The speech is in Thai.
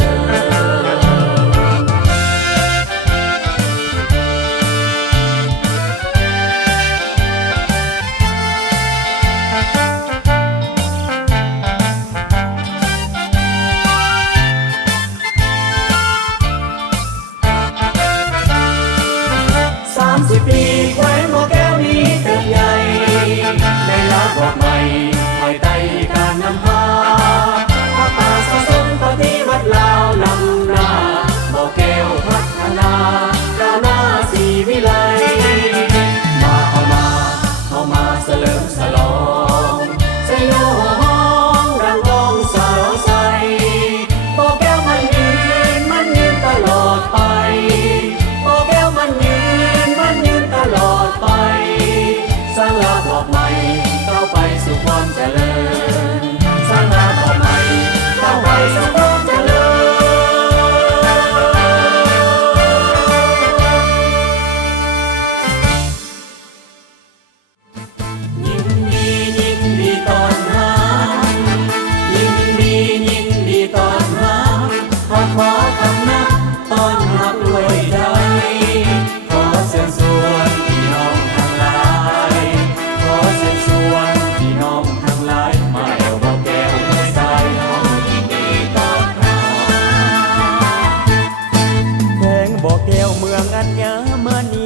ริ30 ปีแขวงบ่อแก้วนี้เติบใหญ่ในลาบอกใหม่หอยไตการนำพาพระป่าสะสมปฏิวัติลาวนำหน้าบ่อแก้วพัฒนาก้าวหน้าสีวิไลเข้ามาเสลิมฉลองใส่โยหอมดังกองสาวใสบ่อแก้วมันยืนตลอดไปบ่อแก้วมันยืนตลอดไปสร้างลาบอกใหม่ก้าวไปสู่ความเจริญสร้างลาบอกใหม่ก้าวไปสู่ความเจริญยินดีต้อนรับยินดีต้อนรับขอคำนับต้อนรับด้วยใจขอเชิญชวนพี่น้องทั้งหลายขอเชิญชวนพี่น้องทั้งหลายมาแอวบ่อแก้วเมืองสายยินดีต้อนรับแขวงบ่อแก้วเมืองอัญญามณี